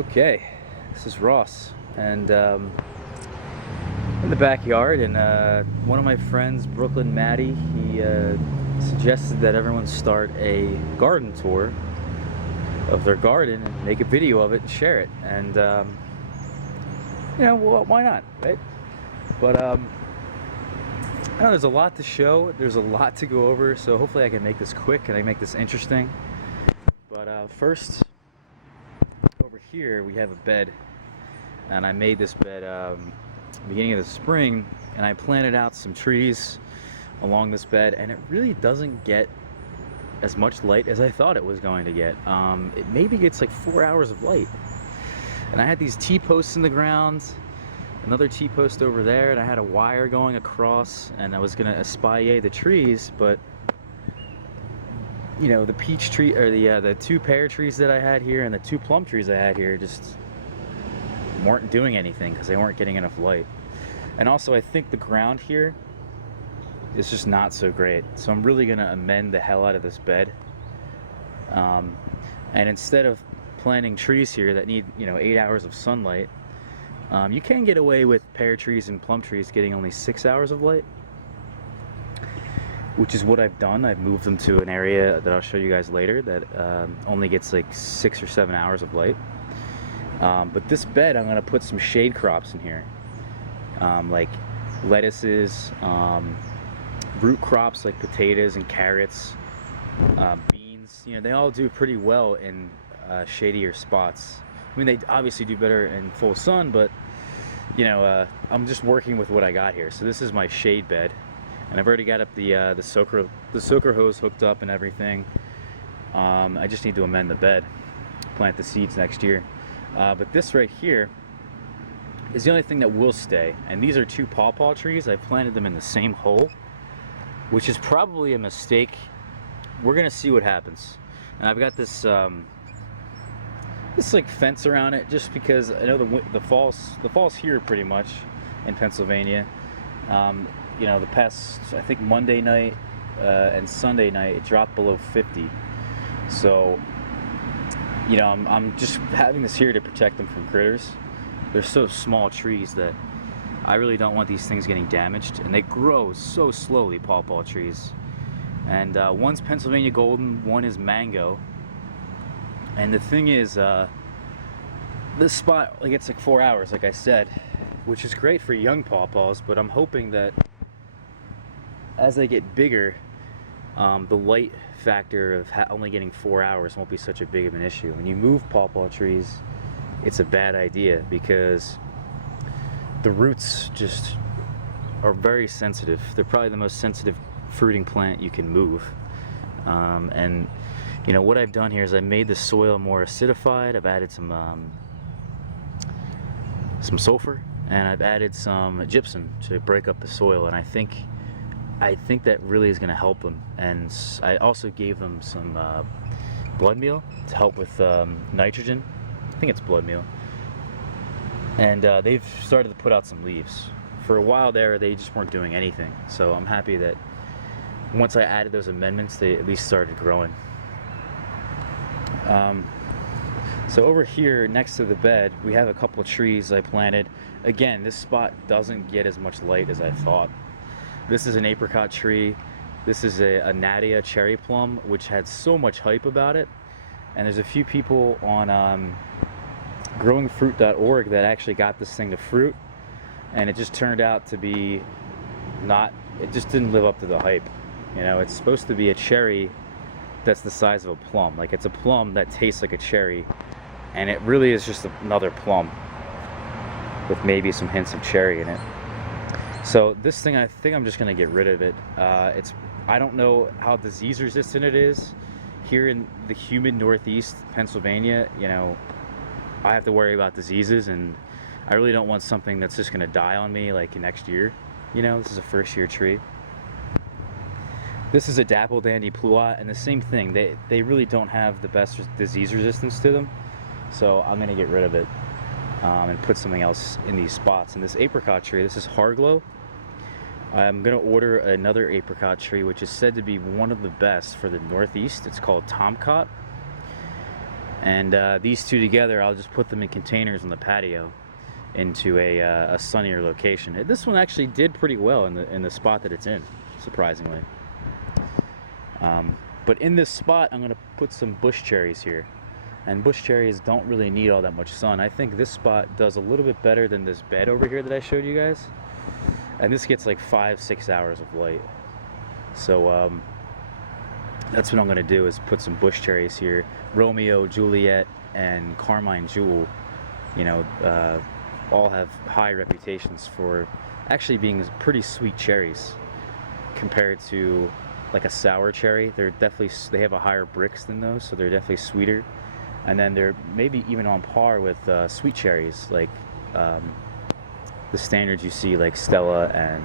Okay, this is Ross, and in the backyard, and one of my friends, Brooklyn Matty, he suggested that everyone start a garden tour of their garden and make a video of it and share it. And well, why not, right? But I know there's a lot to show. There's a lot to go over, so hopefully I can make this quick and I make this interesting. But first, over here we have a bed, and I made this bed beginning of the spring, and I planted out some trees along this bed, and it really doesn't get as much light as I thought it was going to get. It maybe gets like 4 hours of light, and I had these T-posts in the ground, another T-post over there, and I had a wire going across, and I was gonna espalier the trees, but you know, the peach tree, or the two pear trees that I had here and the two plum trees I had here just weren't doing anything because they weren't getting enough light. And also I think the ground here is just not so great, so I'm really gonna amend the hell out of this bed, and instead of planting trees here that need 8 hours of sunlight, you can get away with pear trees and plum trees getting only 6 hours of light, which is what I've done. I've moved them to an area that I'll show you guys later that only gets like 6 or 7 hours of light. But this bed, I'm gonna put some shade crops in here, like lettuces, root crops like potatoes and carrots, beans. They all do pretty well in shadier spots. I mean, they obviously do better in full sun, but I'm just working with what I got here. So this is my shade bed, and I've already got up the soaker hose hooked up and everything. I just need to amend the bed, plant the seeds next year. But this right here is the only thing that will stay, and these are two pawpaw trees. I planted them in the same hole, which is probably a mistake. We're gonna see what happens. And I've got this this like fence around it, just because I know the fall's here pretty much in Pennsylvania. The past, I think, Monday night and Sunday night, it dropped below 50. So I'm just having this here to protect them from critters. They're so small trees that I really don't want these things getting damaged, and they grow so slowly, pawpaw trees. And one's Pennsylvania golden, one is mango. And the thing is, this spot, like, it's like 4 hours, like I said, which is great for young pawpaws, but I'm hoping that as they get bigger, the light factor of only getting 4 hours won't be such a big of an issue. When you move pawpaw trees, it's a bad idea because the roots just are very sensitive. They're probably the most sensitive fruiting plant you can move. And what I've done here is I made the soil more acidified. I've added some sulfur, and I've added some gypsum to break up the soil, and I think that really is going to help them. And I also gave them some blood meal to help with nitrogen. I think it's blood meal. And they've started to put out some leaves. For a while there, they just weren't doing anything. So I'm happy that once I added those amendments, they at least started growing. So over here next to the bed, we have a couple of trees I planted. Again, this spot doesn't get as much light as I thought. This is an apricot tree. This is a Nadia cherry plum, which had so much hype about it. And there's a few people on growingfruit.org that actually got this thing to fruit, and it just turned out to be it just didn't live up to the hype. It's supposed to be a cherry that's the size of a plum. Like, it's a plum that tastes like a cherry, and it really is just another plum with maybe some hints of cherry in it. So this thing, I think I'm just gonna get rid of it. I don't know how disease resistant it is. Here in the humid Northeast Pennsylvania, I have to worry about diseases, and I really don't want something that's just gonna die on me like next year. This is a first year tree. This is a Dapple Dandy Pluot, and the same thing. They really don't have the best disease resistance to them, so I'm gonna get rid of it and put something else in these spots. And this apricot tree, this is Harglow. I'm gonna order another apricot tree, which is said to be one of the best for the Northeast. It's called Tomcott. And these two together, I'll just put them in containers on the patio into a sunnier location. This one actually did pretty well in the spot that it's in, surprisingly. But in this spot, I'm going to put some bush cherries here. And bush cherries don't really need all that much sun. I think this spot does a little bit better than this bed over here that I showed you guys. And this gets like 5-6 hours of light. So that's what I'm going to do, is put some bush cherries here. Romeo, Juliet, and Carmine Jewel, you know, all have high reputations for actually being pretty sweet cherries compared to like a sour cherry. They have a higher Brix than those, so they're definitely sweeter. And then they're maybe even on par with sweet cherries, like the standards you see, like Stella and,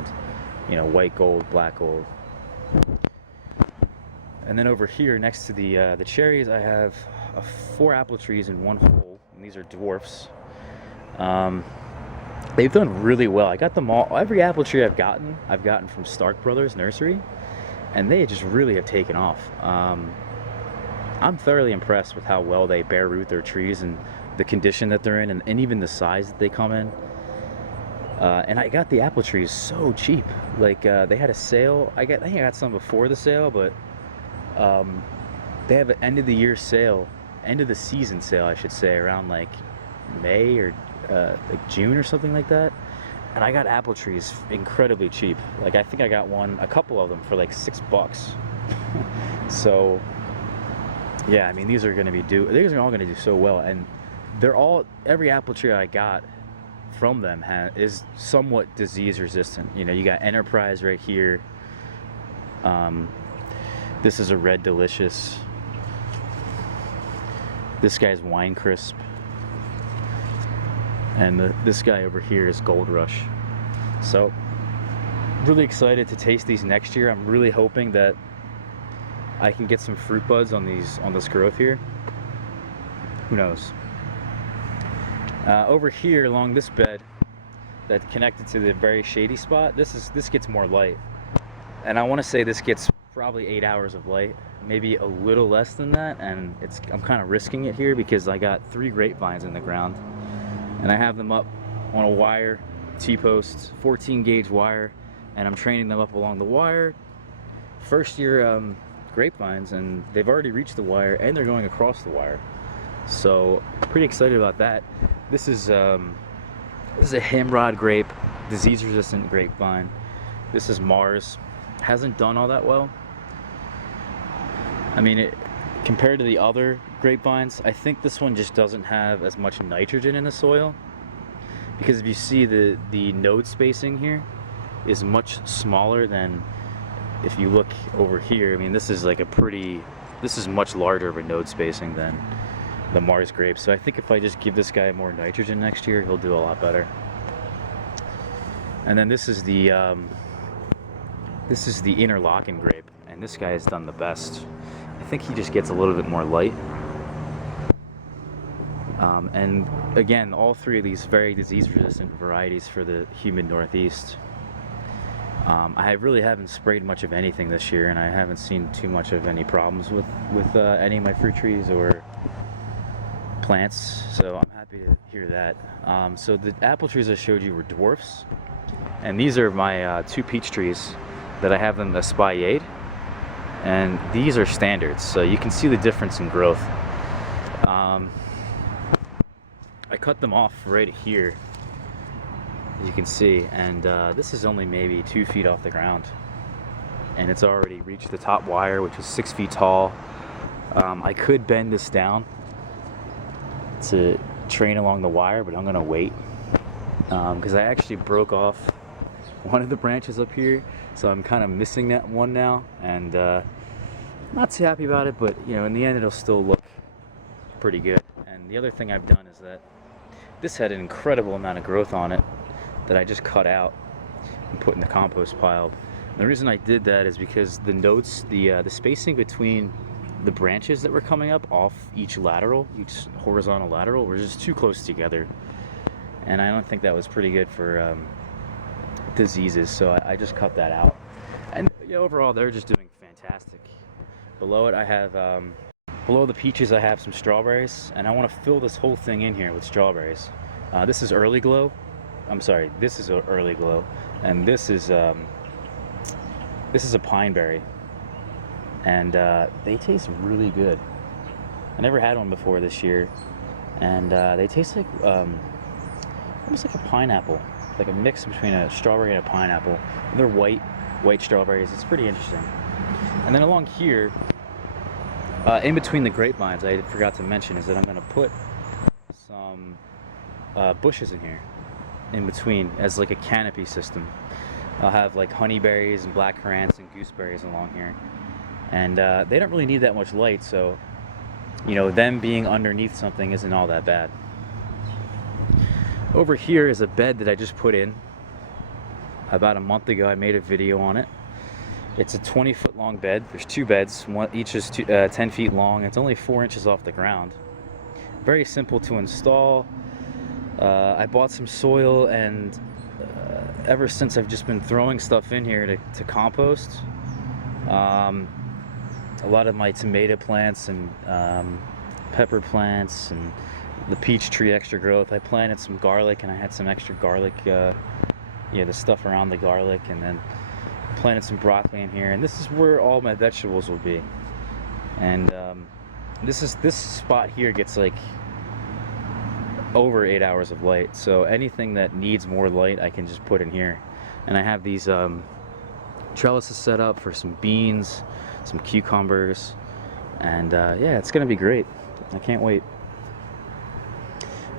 you know, white gold, black gold. And then over here next to the cherries, I have 4 apple trees in one hole, and these are dwarfs. They've done really well. I got them all. Every apple tree I've gotten from Stark Brothers Nursery, and they just really have taken off. I'm thoroughly impressed with how well they bare root their trees and the condition that they're in, and even the size that they come in. And I got the apple trees so cheap. Like they had a sale. I think I got some before the sale, but they have an end of the season sale, I should say, around like May or like June or something like that. And I got apple trees incredibly cheap. Like I think I got a couple of them for like $6. So yeah, I mean, these are all going to do so well, and every apple tree I got from them is somewhat disease resistant. You know, you got Enterprise right here. This is a Red Delicious. This guy's Wine Crisp. And this guy over here is Gold Rush. So, really excited to taste these next year. I'm really hoping that I can get some fruit buds on this growth here. Who knows? Over here along this bed that's connected to the very shady spot, this gets more light. And I want to say this gets probably 8 hours of light, maybe a little less than that, and I'm kind of risking it here because I got 3 grapevines in the ground. And I have them up on a wire, T-post, 14 gauge wire, and I'm training them up along the wire. First year grapevines, and they've already reached the wire and they're going across the wire. So pretty excited about that. This is a Himrod grape, disease resistant grapevine. This is Mars. Hasn't done all that well. I mean, compared to the other grapevines, I think this one just doesn't have as much nitrogen in the soil, because if you see the node spacing here is much smaller than if you look over here. I mean, this is much larger of a node spacing than the Mars grape. So I think if I just give this guy more nitrogen next year, he'll do a lot better. And then this is the Interlaken grape, and this guy has done the best. I think he just gets a little bit more light. And again, all 3 of these very disease-resistant varieties for the humid Northeast. I really haven't sprayed much of anything this year, and I haven't seen too much of any problems with any of my fruit trees or plants, so I'm happy to hear that. So the apple trees I showed you were dwarfs, and these are my 2 peach trees that I have them espalier, and these are standards, so you can see the difference in growth. I cut them off right here, as you can see, and this is only maybe 2 feet off the ground, and it's already reached the top wire, which is 6 feet tall. I could bend this down to train along the wire, but I'm gonna wait because I actually broke off one of the branches up here, so I'm kind of missing that one now, and not too happy about it, but you know, in the end it'll still look pretty good. And the other thing I've done is that this had an incredible amount of growth on it that I just cut out and put in the compost pile. And the reason I did that is because the nodes, the spacing between the branches that were coming up off each horizontal lateral were just too close together, and I don't think that was pretty good for diseases, so I just cut that out. And overall they're just doing fantastic. Below it I have Below the peaches I have some strawberries, and I want to fill this whole thing in here with strawberries. This is Early Glow. I'm sorry, this is Early Glow, and this is a pine berry, and they taste really good. I never had one before this year, and they taste like almost like a pineapple, like a mix between a strawberry and a pineapple. And they're white strawberries. It's pretty interesting. And then along here, in between the grapevines, I forgot to mention is that I'm going to put some bushes in here, in between, as like a canopy system. I'll have like honeyberries and black currants and gooseberries along here, and they don't really need that much light, so you know, them being underneath something isn't all that bad. Over here is a bed that I just put in about a month ago. I made a video on it. It's a 20-foot long bed. There's two beds, one each is 10 feet long. It's only 4 inches off the ground. Very simple to install. I bought some soil, and ever since I've just been throwing stuff in here to compost. A lot of my tomato plants and pepper plants and the peach tree extra growth. I planted some garlic, and I had some extra garlic, the stuff around the garlic, and then planted some broccoli in here. And this is where all my vegetables will be. And this spot here gets like over 8 hours of light, so anything that needs more light I can just put in here. And I have these trellises set up for some beans, some cucumbers, and yeah, it's gonna be great. I can't wait.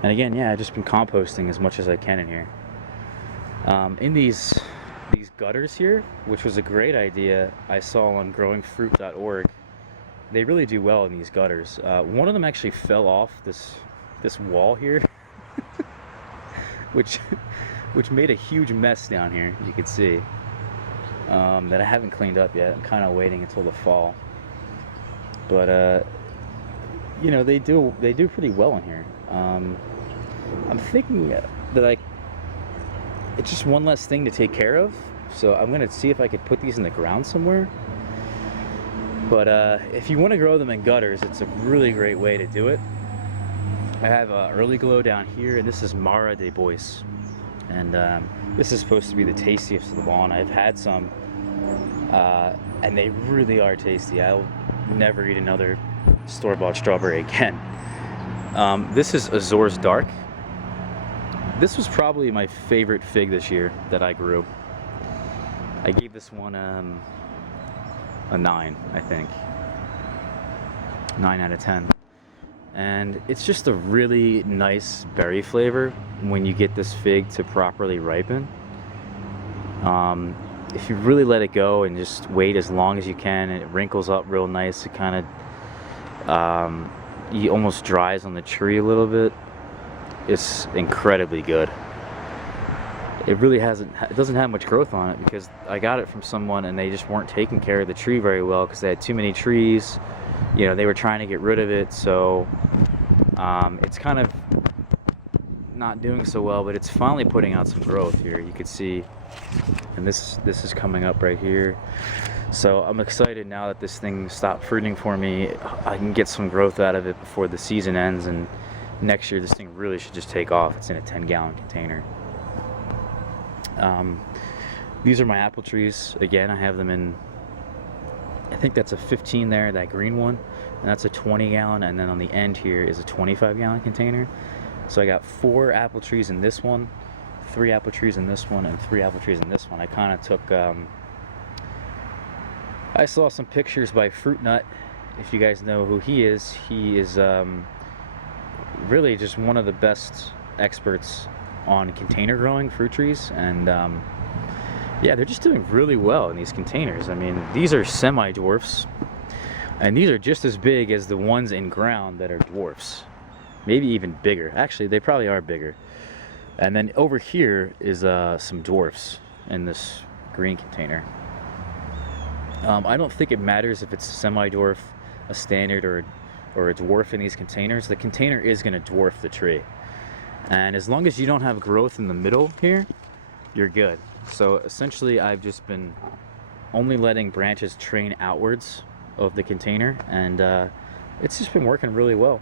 And again, yeah, I've just been composting as much as I can in here. In these gutters here, which was a great idea I saw on growingfruit.org. They really do well in these gutters. One of them actually fell off this wall here, which made a huge mess down here. You could see that I haven't cleaned up yet. I'm kind of waiting until the fall, but you know, they do pretty well in here. I'm thinking that it's just one less thing to take care of, so I'm gonna see if I could put these in the ground somewhere. But if you want to grow them in gutters, it's a really great way to do it. I have Early Glow down here, and this is Mara de Bois, and this is supposed to be the tastiest of them all. And I've had some, and they really are tasty. I'll never eat another store-bought strawberry again. This is Azores Dark. This was probably my favorite fig this year that I grew. I gave this one a 9, I think. 9 out of 10. And it's just a really nice berry flavor when you get this fig to properly ripen. If you really let it go and just wait as long as you can, and it wrinkles up real nice, it kind of it almost dries on the tree a little bit. It's incredibly good. It really doesn't have much growth on it, because I got it from someone and they just weren't taking care of the tree very well, because they had too many trees. You know, they were trying to get rid of it, so it's kind of not doing so well, but it's finally putting out some growth here. You could see, and this is coming up right here. So I'm excited now that this thing stopped fruiting for me. I can get some growth out of it before the season ends, and next year this thing really should just take off. It's in a 10-gallon container. These are my apple trees. Again, I have them in, I think that's a 15 there, that green one, and that's a 20-gallon, and then on the end here is a 25-gallon container. So I got 4 apple trees in this one, 3 apple trees in this one, and 3 apple trees in this one. I kind of took, I saw some pictures by Fruit Nut. If you guys know who he is really just one of the best experts on container growing fruit trees, and yeah, they're just doing really well in these containers. I mean, these are semi-dwarfs, and these are just as big as the ones in ground that are dwarfs, maybe even bigger. Actually, they probably are bigger. And then over here is some dwarfs in this green container. I don't think it matters if it's a semi-dwarf, a standard, or a dwarf in these containers. The container is going to dwarf the tree. And as long as you don't have growth in the middle here, you're good. So essentially, I've just been only letting branches train outwards of the container, and it's just been working really well.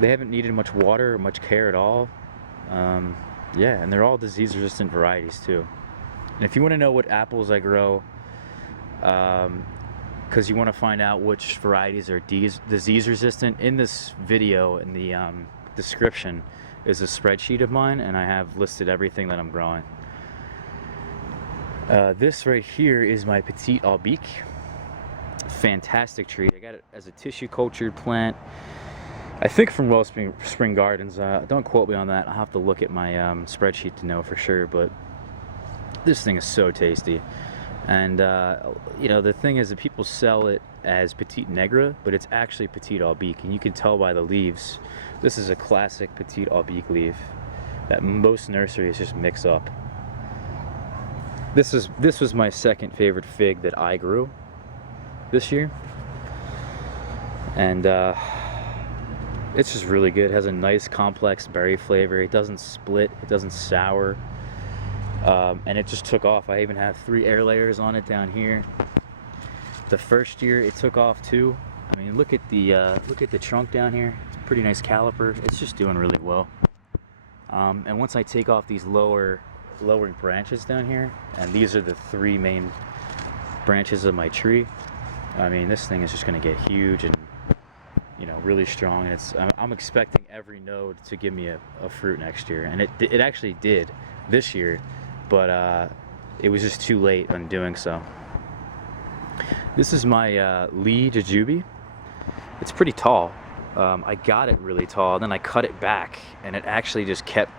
They haven't needed much water or much care at all. Yeah, and they're all disease-resistant varieties too. And if you want to know what apples I grow, because you want to find out which varieties are disease-resistant, in this video, in the description, is a spreadsheet of mine, and I have listed everything that I'm growing. This right here is my Petite Albique. Fantastic tree. I got it as a tissue cultured plant, I think from Wellspring Gardens. Don't quote me on that. I'll have to look at my spreadsheet to know for sure, but this thing is so tasty. And you know, the thing is that people sell it as Petite Negra, but it's actually Petite Albique, and you can tell by the leaves. This is a classic Petite Albique leaf that most nurseries just mix up. This was my second favorite fig that I grew this year, and it's just really good. It has a nice complex berry flavor. It doesn't split, it doesn't sour, and it just took off. I even have 3 air layers on it down here. The first year it took off too. I mean, look at the trunk down here. It's a pretty nice caliper. It's just doing really well. And once I take off these lowering branches down here, and these are the 3 main branches of my tree, I mean, this thing is just going to get huge and, you know, really strong. And I'm expecting every node to give me a fruit next year, and it actually did this year, but it was just too late on doing so. This is my Lee Jujube. It's pretty tall. I got it really tall, then I cut it back, and it actually just kept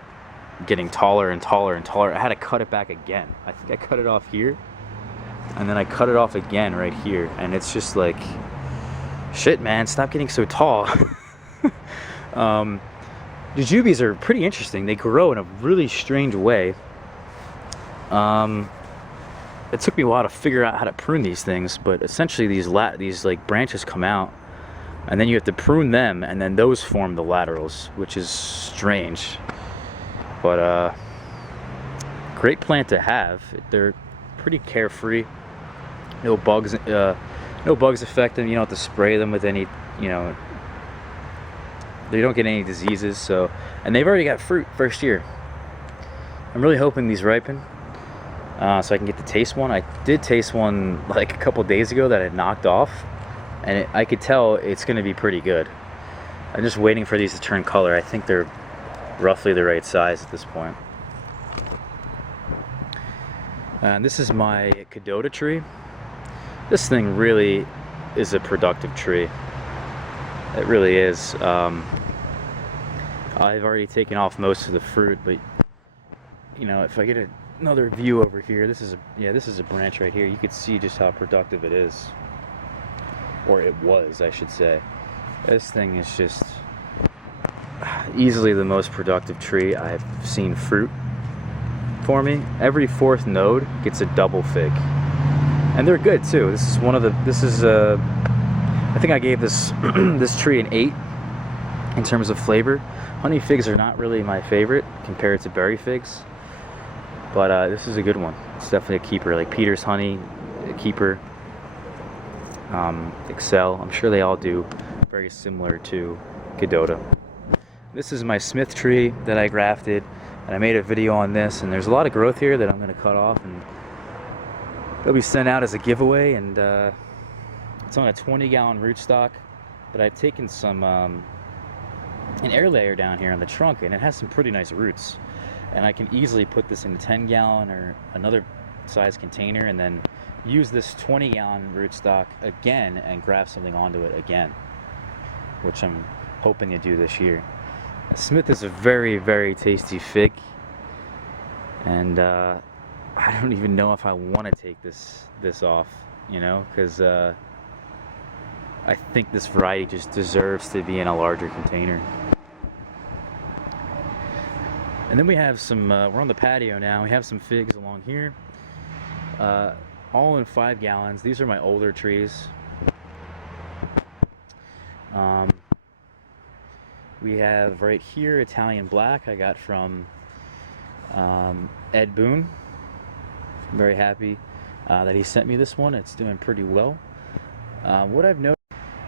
getting taller and taller and taller. I had to cut it back again. I think I cut it off here, and then I cut it off again right here, and it's just like, shit, man, stop getting so tall. Jujubes are pretty interesting. They grow in a really strange way. It took me a while to figure out how to prune these things, but essentially these like branches come out, and then you have to prune them, and then those form the laterals, which is strange. But great plant to have. They're pretty carefree. No bugs affect them. You don't have to spray them with any, you know, they don't get any diseases. So, and they've already got fruit first year. I'm really hoping these ripen, so I can get to taste one. I did taste one like a couple days ago that I knocked off, and I could tell it's going to be pretty good. I'm just waiting for these to turn color. I think they're roughly the right size at this point. And this is my Cadota tree. This thing really is a productive tree. It really is. I've already taken off most of the fruit, but you know, if I get another view over here, this is a branch right here. You could see just how productive it is, or it was, I should say. This thing is just easily the most productive tree I've seen fruit for me. Every 4th node gets a double fig, and they're good too. This is I think I gave this this tree an 8 in terms of flavor. Honey figs are not really my favorite compared to berry figs, but this is a good one. It's definitely a keeper. Like Peter's Honey, a keeper. Excel, I'm sure they all do very similar to Cadota. This is my Smith tree that I grafted, and I made a video on this, and there's a lot of growth here that I'm going to cut off, and it'll be sent out as a giveaway. And it's on a 20-gallon rootstock, but I've taken some an air layer down here on the trunk, and it has some pretty nice roots, and I can easily put this in a 10-gallon or another size container, and then use this 20-gallon rootstock again and graft something onto it again, which I'm hoping to do this year. Smith is a very, very tasty fig, and I don't even know if I want to take this off, you know, because I think this variety just deserves to be in a larger container. And then we have some, we're on the patio now, we have some figs along here, all in 5 gallons. These are my older trees. We have right here Italian Black I got from Ed Boone. I'm very happy that he sent me this one. It's doing pretty well. What I've noticed,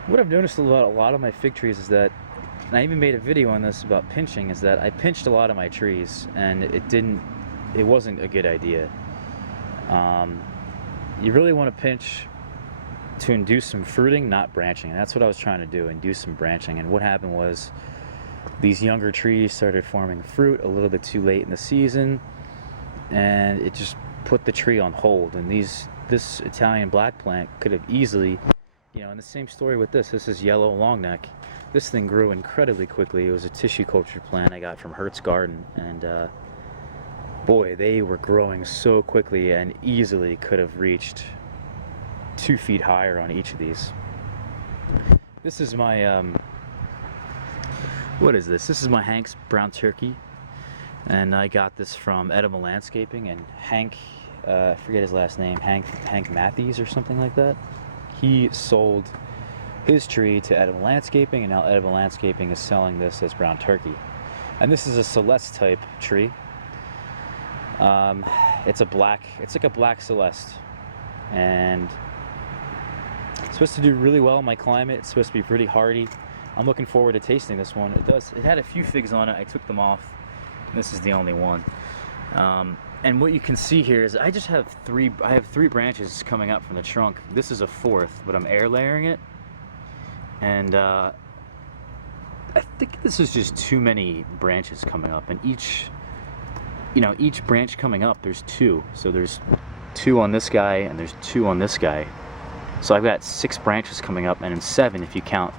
What I've noticed about a lot of my fig trees is that, and I even made a video on this about pinching, is that I pinched a lot of my trees and it wasn't a good idea. You really want to pinch to induce some fruiting, not branching. And that's what I was trying to do, induce some branching. And what happened was these younger trees started forming fruit a little bit too late in the season, and it just put the tree on hold. And this Italian black plant could have easily, and the same story with this. This is yellow longneck. This thing grew incredibly quickly. It was a tissue culture plant I got from Hertz Garden, and boy, they were growing so quickly and easily could have reached 2 feet higher on each of these. This is my what is this? This is my Hank's brown turkey, and I got this from Edible Landscaping. And Hank, I forget his last name, Hank Matthews or something like that. He sold his tree to Edible Landscaping, and now Edible Landscaping is selling this as brown turkey. And this is a Celeste type tree. It's like a black Celeste, and it's supposed to do really well in my climate. It's supposed to be pretty hardy. I'm looking forward to tasting this one. It had a few figs on it. I took them off. This is the only one. And what you can see here is I have 3 branches coming up from the trunk. This is a 4th, but I'm air layering it. And I think this is just too many branches coming up, and each branch coming up, there's 2. So there's 2 on this guy, and there's 2 on this guy. So I've got 6 branches coming up, and 7 if you count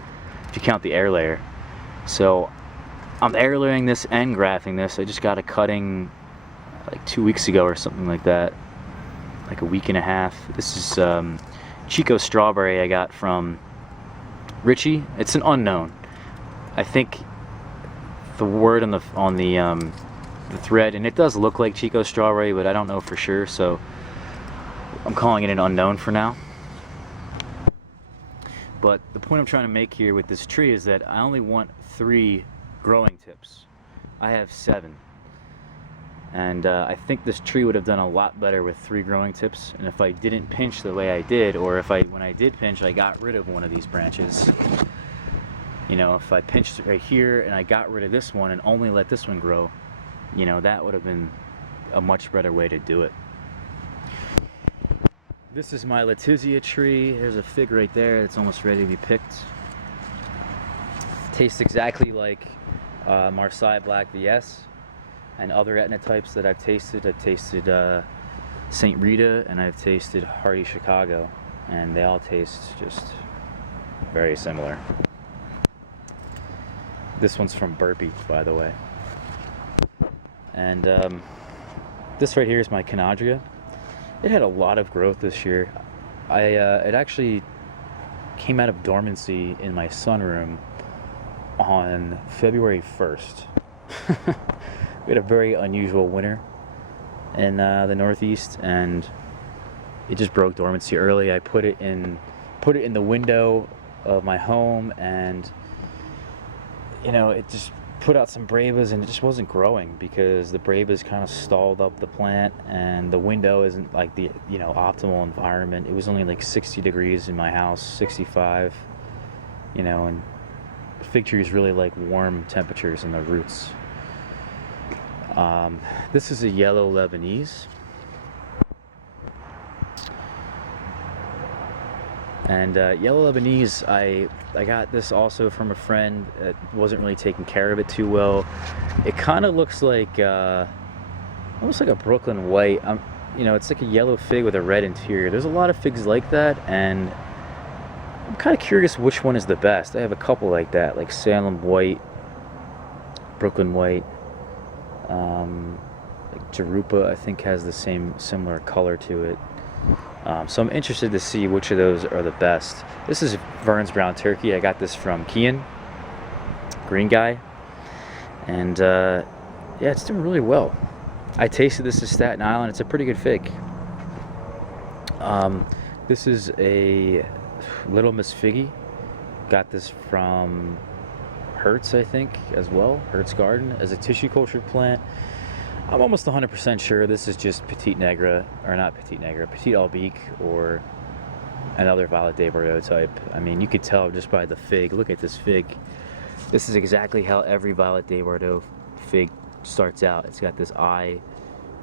the air layer. So I'm air layering this and grafting this. I just got a cutting like 2 weeks ago or something like that, like a week and a half. This is Chico strawberry I got from Richie. It's an unknown. I think the word on the thread, and it does look like Chico strawberry, but I don't know for sure, so I'm calling it an unknown for now. But the point I'm trying to make here with this tree is that I only want 3 growing tips. I have 7, and I think this tree would have done a lot better with 3 growing tips. And if I didn't pinch the way I did, or when I did pinch, I got rid of one of these branches. If I pinched right here and I got rid of this one and only let this one grow, that would have been a much better way to do it. This is my Letizia tree. There's a fig right there that's almost ready to be picked. Tastes exactly like Marseille Black VS and other Etna types that I've tasted. I've tasted St. Rita, and I've tasted Hardy Chicago, and they all taste just very similar. This one's from Burpee, by the way. And this right here is my Canadria. It had a lot of growth this year. It actually came out of dormancy in my sunroom on February 1st. We had a very unusual winter in the Northeast, and it just broke dormancy early. I put it in the window of my home, and it just put out some bravas, and it just wasn't growing because the bravas kind of stalled up the plant, and the window isn't like the optimal environment. It was only like 60 degrees in my house, 65, and fig trees really like warm temperatures in the roots. This is a yellow Lebanese, and yellow Lebanese, I got this also from a friend that wasn't really taking care of it too well. It kind of looks like almost like a Brooklyn white. It's like a yellow fig with a red interior. There's a lot of figs like that, and I'm kind of curious which one is the best. I have a couple like that, like Salem white, Brooklyn white, like Jarupa I think has the similar color to it. So I'm interested to see which of those are the best. This is Vern's brown turkey. I got this from Kian, green guy, and yeah, it's doing really well. I tasted this at Staten Island. It's a pretty good fig. This is a Little Miss Figgy. Got this from Hertz, I think, as well. Hertz Garden, as a tissue culture plant. I'm almost 100% sure this is just Petite Negra, or not Petite Negra, Petite Albique, or another Violet de Bordeaux type. I mean, you could tell just by the fig. Look at this fig. This is exactly how every Violet de Bordeaux fig starts out. It's got this eye.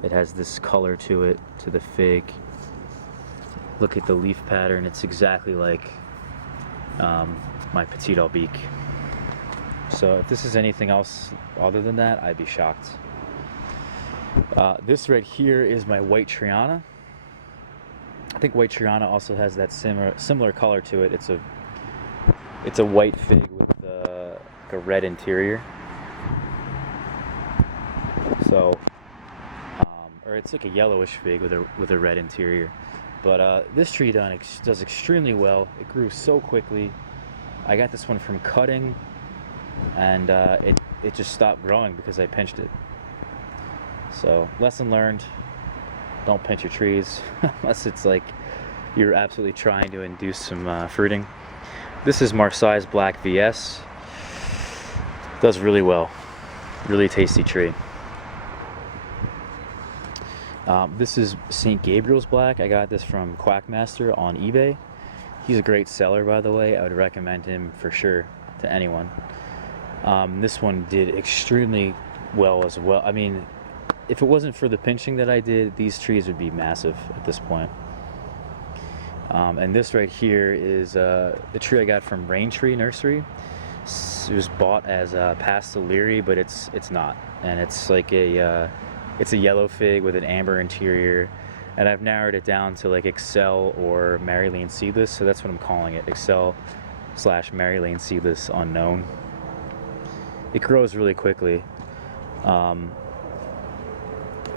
It has this color to it, to the fig. Look at the leaf pattern. It's exactly like my Petit Albique. So if this is anything else other than that, I'd be shocked. This right here is my White Triana. I think White Triana also has that similar color to it. It's a white fig with like a red interior. So, or it's like a yellowish fig with a red interior. But this tree does extremely well. It grew so quickly. I got this one from cutting, and it just stopped growing because I pinched it. So, lesson learned, don't pinch your trees unless it's like you're absolutely trying to induce some fruiting. This is Marseille's Black VS. Does really well. Really tasty tree. This is St. Gabriel's Black. I got this from Quackmaster on eBay. He's a great seller, by the way. I would recommend him for sure to anyone. This one did extremely well as well. I mean, if it wasn't for the pinching that I did, these trees would be massive at this point. And this right here is the tree I got from Rain Tree Nursery. It was bought as Pastel Leary, but it's not. And it's like it's a yellow fig with an amber interior. And I've narrowed it down to like Excel or Marilene Seedless, so that's what I'm calling it. Excel/Marilene Seedless Unknown. It grows really quickly.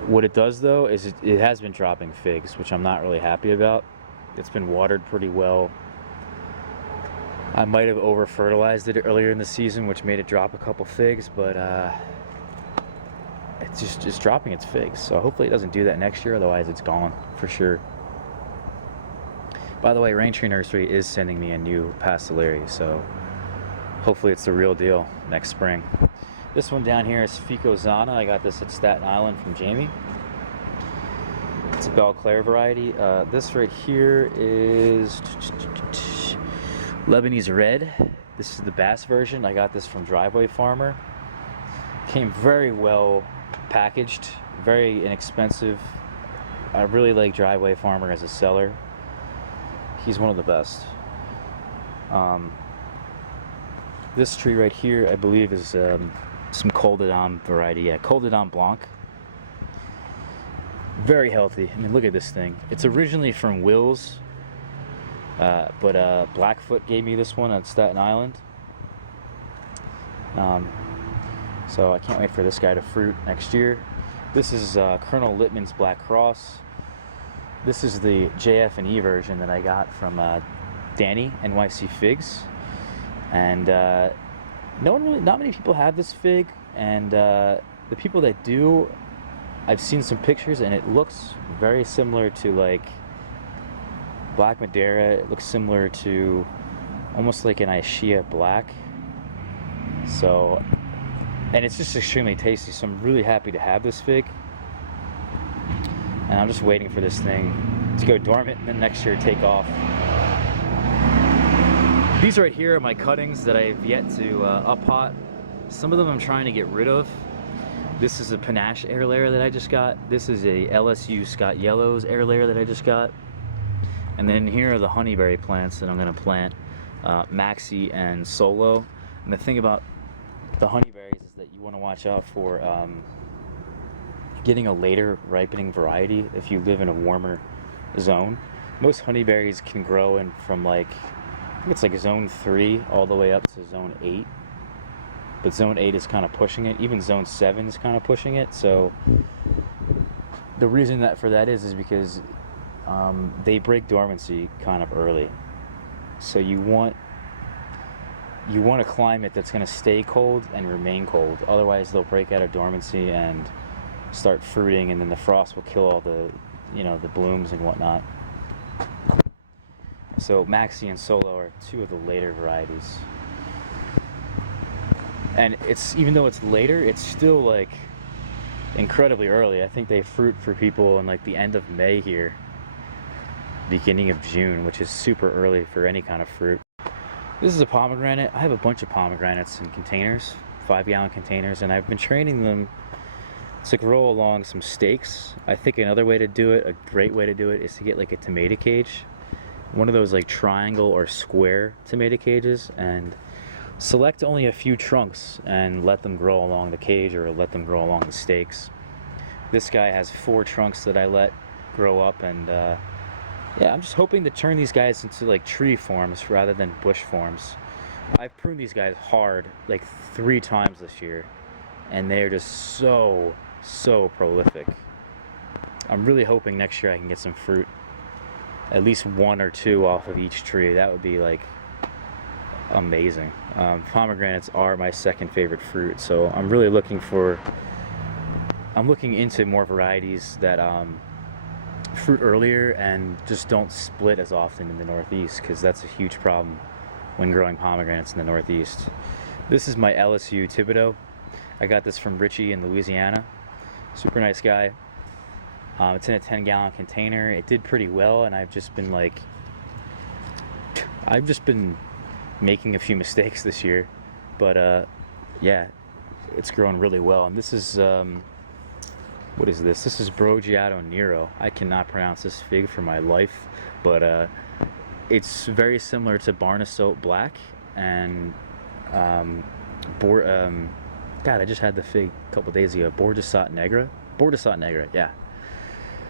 What it does though is it has been dropping figs, which I'm not really happy about. It's been watered pretty well. I might have over fertilized it earlier in the season, which made it drop a couple figs, but it's just dropping its figs. So hopefully it doesn't do that next year, otherwise it's gone for sure. By the way, Rain Tree Nursery is sending me a new Pastelary, so hopefully it's the real deal next spring. This one down here is Fico Zana. I got this at Staten Island from Jamie. It's a Belle Claire variety. This right here is Lebanese Red. This is the Bass version. I got this from Driveway Farmer. Came very well packaged, very inexpensive. I really like Driveway Farmer as a seller. He's one of the best. This tree right here, I believe, is some Col de Dame variety. Yeah, Col de Dame Blanc. Very healthy. I mean, look at this thing. It's originally from Wills, but Blackfoot gave me this one at Staten Island. So I can't wait for this guy to fruit next year. This is Colonel Littman's Black Cross. This is the JF&E version that I got from Danny, NYC Figs. And not many people have this fig, and the people that do, I've seen some pictures and it looks very similar to like Black Madeira. It looks similar to almost like an Ischia Black. So, and it's just extremely tasty, so I'm really happy to have this fig. And I'm just waiting for this thing to go dormant and then next year take off. These right here are my cuttings that I've yet to up-pot. Some of them I'm trying to get rid of. This is a Panache air layer that I just got. This is a LSU Scott Yellows air layer that I just got. And then here are the honeyberry plants that I'm gonna plant, Maxi and Solo. And the thing about the honeyberries is that you wanna watch out for getting a later ripening variety if you live in a warmer zone. Most honeyberries can grow in from like, I think it's like zone 3 all the way up to zone 8. But zone 8 is kind of pushing it. Even zone 7 is kind of pushing it. So the reason for that is because they break dormancy kind of early. So you want a climate that's going to stay cold and remain cold. Otherwise they'll break out of dormancy and start fruiting, and then the frost will kill all the, the blooms and whatnot. So Maxi and Solo are two of the later varieties. And even though it's later, it's still like incredibly early. I think they fruit for people in like the end of May here. beginning of June, which is super early for any kind of fruit. This is a pomegranate. I have a bunch of pomegranates in containers, 5-gallon containers, and I've been training them to grow along some stakes. I think another way to do it, a great way to do it, is to get like a tomato cage, one of those like triangle or square tomato cages, and select only a few trunks and let them grow along the cage or let them grow along the stakes. This guy has 4 trunks that I let grow up, and yeah, I'm just hoping to turn these guys into like tree forms rather than bush forms. I've pruned these guys hard like 3 times this year, and they're just so prolific. I'm really hoping next year I can get some fruit, at least 1 or 2 off of each tree. That would be like amazing. Pomegranates are my second favorite fruit, so I'm really looking into more varieties that fruit earlier and just don't split as often in the Northeast, because that's a huge problem when growing pomegranates in the Northeast. This is my LSU Thibodeau. I got this from Richie in Louisiana. Super nice guy. It's in a 10-gallon container. It did pretty well, and I've just been making a few mistakes this year, but yeah, it's grown really well. And this is what is this? This is Brogiato Nero. I cannot pronounce this fig for my life, but it's very similar to Barnesote Black and God, I just had the fig a couple days ago. Bordesat Negra, yeah.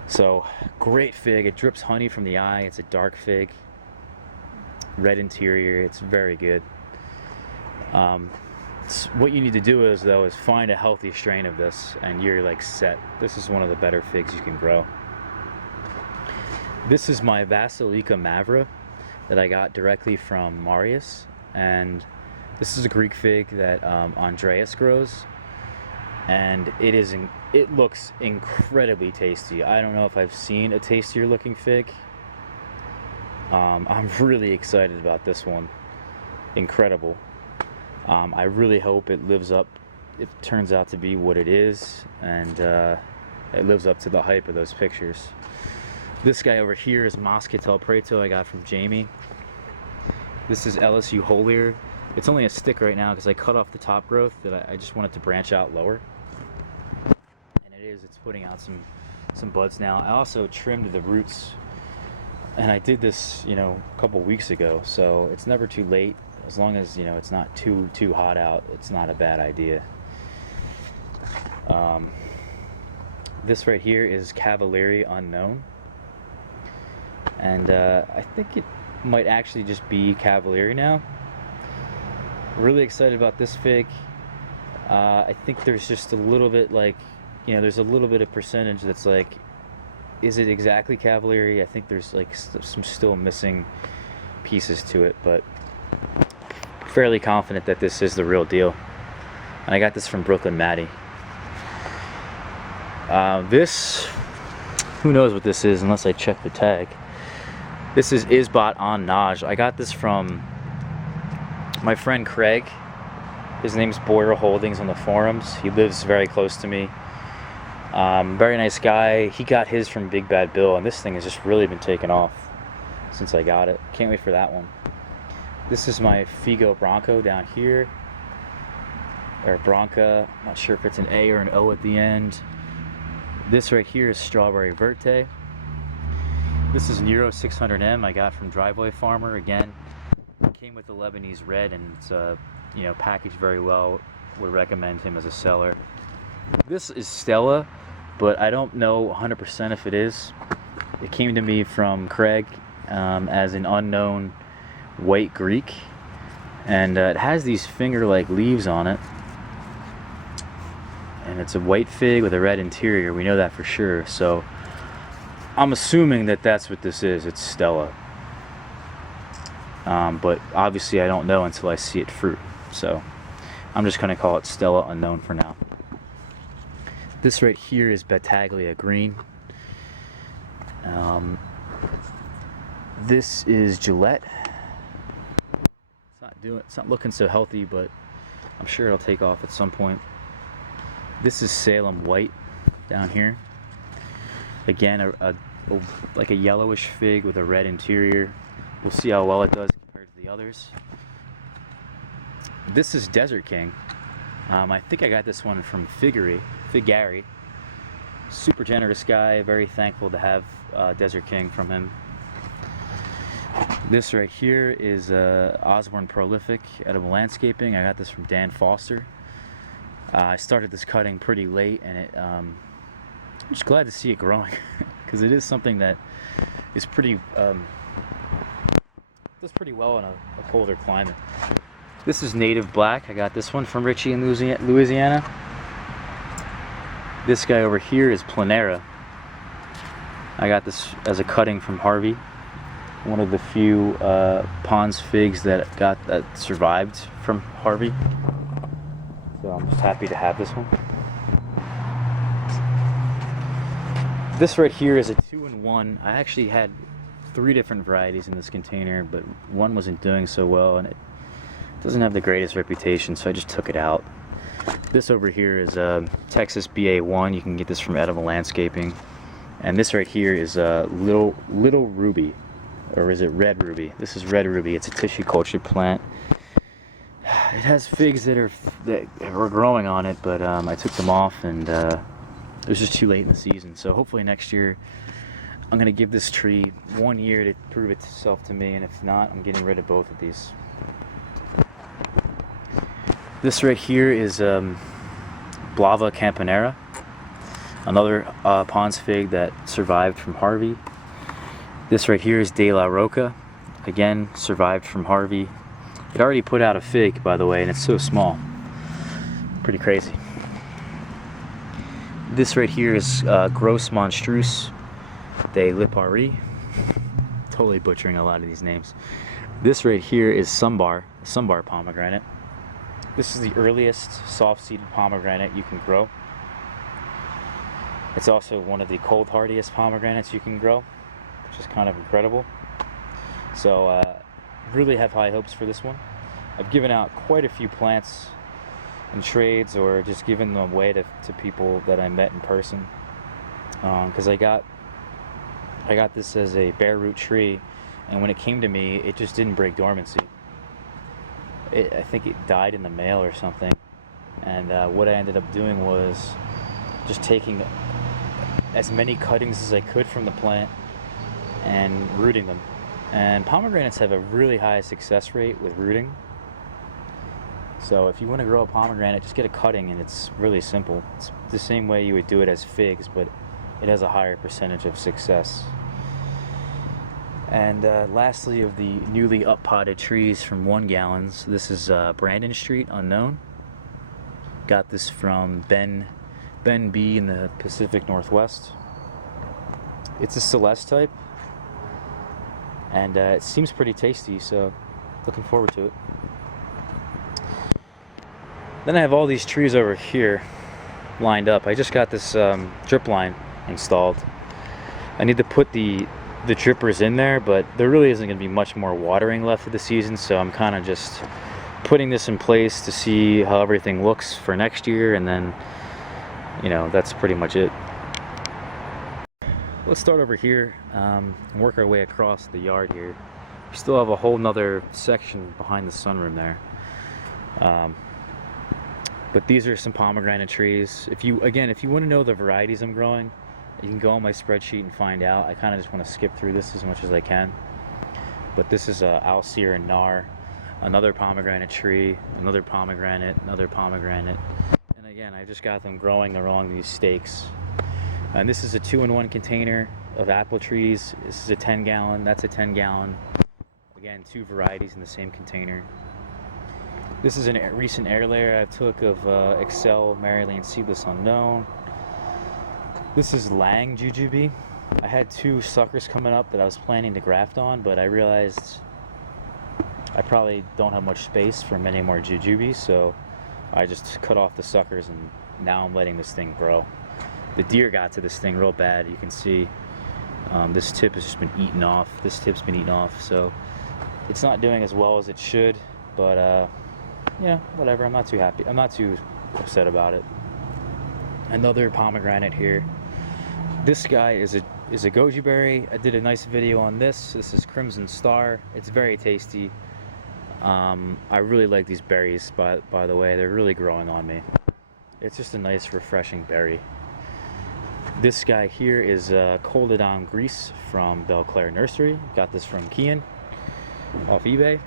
So great fig. It drips honey from the eye. It's a dark fig, red interior. It's very good. What you need to do is find a healthy strain of this, and you're like set. This is one of the better figs you can grow. This is my Vasilika Mavra that I got directly from Marius, and this is a Greek fig that Andreas grows, and it looks incredibly tasty. I don't know if I've seen a tastier looking fig. I'm really excited about this one. Incredible. I really hope it lives up. It turns out to be what it is, and it lives up to the hype of those pictures. This guy over here is Moscatel Preto I got from Jamie. This is LSU Holier. It's only a stick right now because I cut off the top growth that I just wanted to branch out lower. And it's putting out some buds now. I also trimmed the roots, and I did this, a couple weeks ago, so it's never too late. As long as, it's not too hot out, it's not a bad idea. This right here is Cavalieri Unknown. And I think it might actually just be Cavalieri now. Really excited about this fig. I think there's just a little bit there's a little bit of percentage that's like, is it exactly Cavalieri? I think there's like some still missing pieces to it, but fairly confident that this is the real deal. And I got this from Brooklyn Maddie. Who knows what this is unless I check the tag. This is Isbot on Naj. I got this from my friend Craig. His name's Boyer Holdings on the forums. He lives very close to me. Very nice guy. He got his from Big Bad Bill, and this thing has just really been taking off since I got it. Can't wait for that one. This is my Figo Bronco down here, or Bronca. I'm not sure if it's an A or an O at the end. This right here is Strawberry Verte. This is Nero 600M I got from Driveway Farmer. Again, it came with the Lebanese red, and it's packaged very well. Would recommend him as a seller. This is Stella, but I don't know 100% if it is. It came to me from Craig as an unknown white Greek, and it has these finger-like leaves on it, and it's a white fig with a red interior. We know that for sure, so I'm assuming that that's what this is. It's Stella, but obviously I don't know until I see it fruit, so I'm just going to call it Stella Unknown for now. This right here is Battaglia Green. This is Gillette. It's not looking so healthy, but I'm sure it'll take off at some point. This is Salem White down here. Again, a like a yellowish fig with a red interior. We'll see how well it does compared to the others. This is Desert King. I think I got this one from Figari. Super generous guy, very thankful to have Desert King from him. This right here is Osborne Prolific Edible Landscaping. I got this from Dan Foster. I started this cutting pretty late, and I'm just glad to see it growing because it is something that is pretty does pretty well in a colder climate. This is Native Black. I got this one from Richie in Louisiana. This guy over here is Planera. I got this as a cutting from Harvey, one of the few Pond's figs that survived from Harvey. So I'm just happy to have this one. This right here is a 2-in-1. I actually had 3 different varieties in this container, but one wasn't doing so well, and it doesn't have the greatest reputation, so I just took it out. This over here is Texas BA1. You can get this from Edible Landscaping. And this right here is Little Ruby, or is it Red Ruby? This is Red Ruby. It's a tissue culture plant. It has figs that were growing on it, but I took them off, and it was just too late in the season. So hopefully next year I'm gonna give this tree 1 year to prove itself to me, and if not, I'm getting rid of both of these. This right here is Blava Campanera, another Pond's fig that survived from Harvey. This right here is De La Roca, again survived from Harvey. It already put out a fig, by the way, and it's so small. Pretty crazy. This right here is Gros Monstrous de Lipari. Totally butchering a lot of these names. This right here is Sumbar pomegranate. This is the earliest soft-seeded pomegranate you can grow. It's also one of the cold hardiest pomegranates you can grow, which is kind of incredible. So really have high hopes for this one. I've given out quite a few plants in trades, or just given them away to people that I met in person, because I got this as a bare root tree, and when it came to me, it just didn't break dormancy. I think it died in the mail or something, and what I ended up doing was just taking as many cuttings as I could from the plant and rooting them. And pomegranates have a really high success rate with rooting. So if you want to grow a pomegranate, just get a cutting, and it's really simple. It's the same way you would do it as figs, but it has a higher percentage of success. And lastly, of the newly up-potted trees from 1 gallons, this is Brandon Street Unknown. Got this from Ben B in the Pacific Northwest. It's a Celeste type, and it seems pretty tasty, so looking forward to it. Then I have all these trees over here lined up. I just got this drip line installed. I need to put the drippers in there, but there really isn't going to be much more watering left of the season, so I'm kind of just putting this in place to see how everything looks for next year, and then, you know, that's pretty much it. Let's start over here and work our way across the yard here. We still have a whole nother section behind the sunroom there. But these are some pomegranate trees. If you want to know the varieties I'm growing, you can go on my spreadsheet and find out. I kind of just want to skip through this as much as I can. But this is Alcir and Nar, another pomegranate tree, another pomegranate, another pomegranate. And again, I just got them growing along these stakes. And this is a 2-in-1 container of apple trees. This is a 10-gallon, that's a 10-gallon. Again, 2 varieties in the same container. This is a recent air layer I took of Excel Maryland Seedless Unknown. This is Lang Jujube. I had 2 suckers coming up that I was planning to graft on, but I realized I probably don't have much space for many more jujubes, so I just cut off the suckers, and now I'm letting this thing grow. The deer got to this thing real bad. You can see this tip has just been eaten off. This tip's been eaten off, so it's not doing as well as it should, but yeah, whatever. I'm not too happy. I'm not too upset about it. Another pomegranate here. This guy is a is a goji berry. I did a nice video on this. This is Crimson Star. It's very tasty. I really like these berries, by the way. They're really growing on me. It's just a nice, refreshing berry. This guy here is Coledon Grease from Belclair Nursery. Got this from Kian off eBay.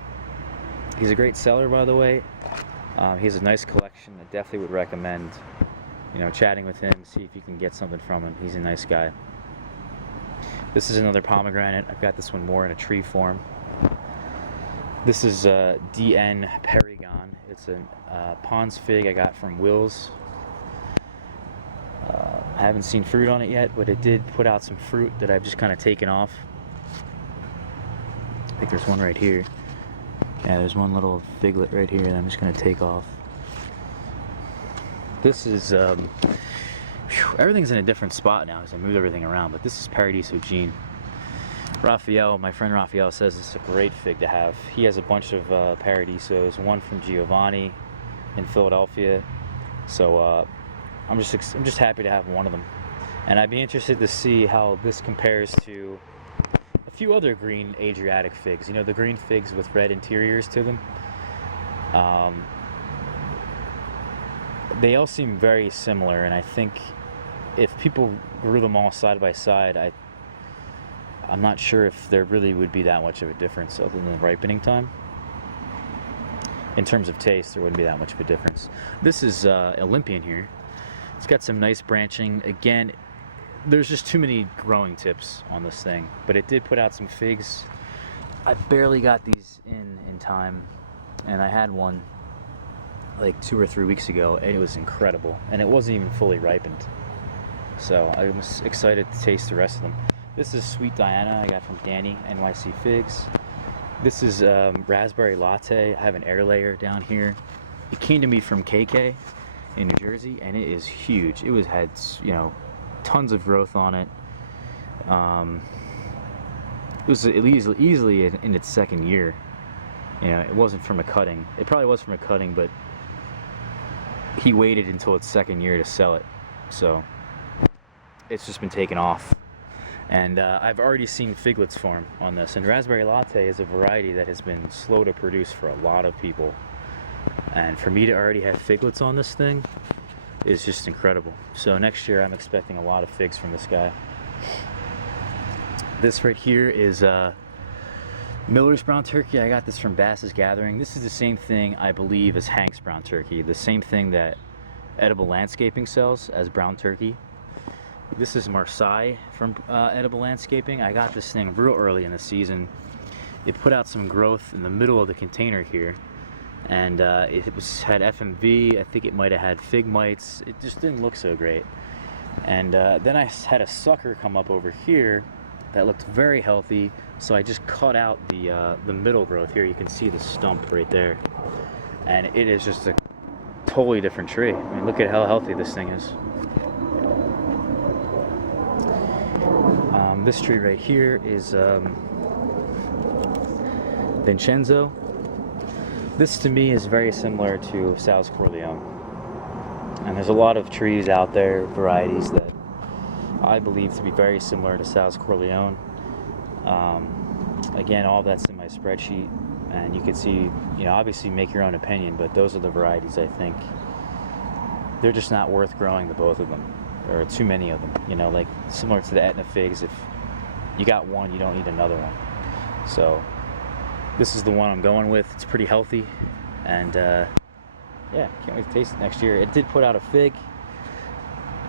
He's a great seller, by the way. He has a nice collection. I definitely would recommend, chatting with him, see if you can get something from him. He's a nice guy. This is another pomegranate. I've got this one more in a tree form. This is DN Perigon. It's a Pond's fig I got from Will's. I haven't seen fruit on it yet, but it did put out some fruit that I've just kind of taken off. I think there's one right here. Yeah, there's one little figlet right here that I'm just going to take off. This is, everything's in a different spot now as I moved everything around, but this is Paradiso Gene. Raphael, my friend Raphael, says it's a great fig to have. He has a bunch of Paradisos, one from Giovanni in Philadelphia. So I'm just happy to have one of them. And I'd be interested to see how this compares to a few other green Adriatic figs. The green figs with red interiors to them. They all seem very similar, and I think if people grew them all side by side, I'm not sure if there really would be that much of a difference other than the ripening time. In terms of taste, there wouldn't be that much of a difference. This is Olympian here. It's got some nice branching. Again, there's just too many growing tips on this thing, but it did put out some figs. I barely got these in time, and I had one like 2 or 3 weeks ago, and it was incredible, and it wasn't even fully ripened. So I was excited to taste the rest of them. This is Sweet Diana I got from Danny, NYC Figs. This is Raspberry Latte. I have an air layer down here. It came to me from KK in New Jersey, and it is huge. It had tons of growth on it. It was easily in its second year. It wasn't from a cutting. It probably was from a cutting, but he waited until its second year to sell it. So it's just been taken off. And I've already seen figlets form on this. And Raspberry Latte is a variety that has been slow to produce for a lot of people. And for me to already have figlets on this thing is just incredible. So next year I'm expecting a lot of figs from this guy. This right here is Miller's Brown Turkey. I got this from Bass's Gathering. This is the same thing, I believe, as Hank's Brown Turkey. The same thing that Edible Landscaping sells as Brown Turkey. This is Marseille from Edible Landscaping. I got this thing real early in the season. It put out some growth in the middle of the container here. And it had FMV. I think it might have had fig mites. It just didn't look so great. And then I had a sucker come up over here that looked very healthy. So I just cut out the middle growth here. You can see the stump right there. And it is just a totally different tree. I mean, look at how healthy this thing is. This tree right here is Vincenzo. This to me is very similar to Sal's Corleone. And there's a lot of trees out there, varieties that I believe to be very similar to Sal's Corleone. Again, all that's in my spreadsheet, and you can see, obviously make your own opinion, but those are the varieties I think. They're just not worth growing, the both of them. There are too many of them, like similar to the Etna figs. If you got one, you don't need another one. So this is the one I'm going with. It's pretty healthy, and yeah, can't wait to taste it next year. It did put out a fig,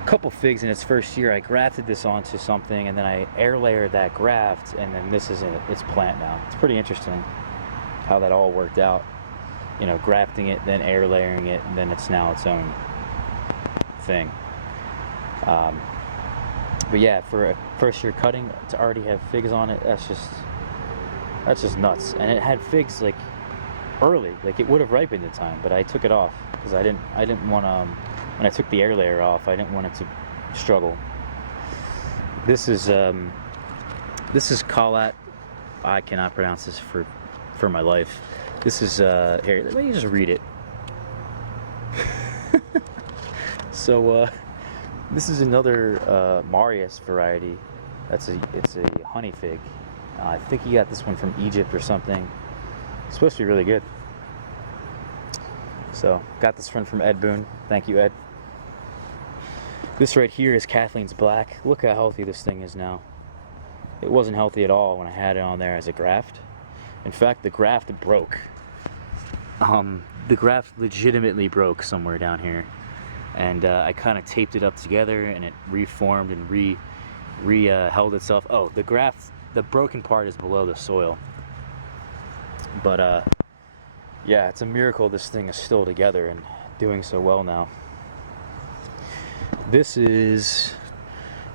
a couple figs in its first year. I grafted this onto something, and then I air layered that graft, and then this is its plant now. It's pretty interesting how that all worked out. Grafting it, then air layering it, and then it's now its own thing. But yeah, for a first year cutting to already have figs on it, that's just nuts. And it had figs like early, like it would have ripened in time, but I took it off because I didn't want to. When I took the air layer off, I didn't want it to struggle. This is Kalat. I cannot pronounce this for my life. This is here. Let me just read it. So this is another Marius variety It's a honey fig. I think he got this one from Egypt or something. It's supposed to be really good. So got this one from Ed Boone. Thank you, Ed. This right here is Kathleen's Black. Look how healthy this thing is now. It wasn't healthy at all when I had it on there as a graft. In fact, the graft broke. The graft legitimately broke somewhere down here, and I kind of taped it up together, and it reformed and held itself. Oh, the graft, the broken part is below the soil. But yeah, it's a miracle this thing is still together and doing so well now. This is,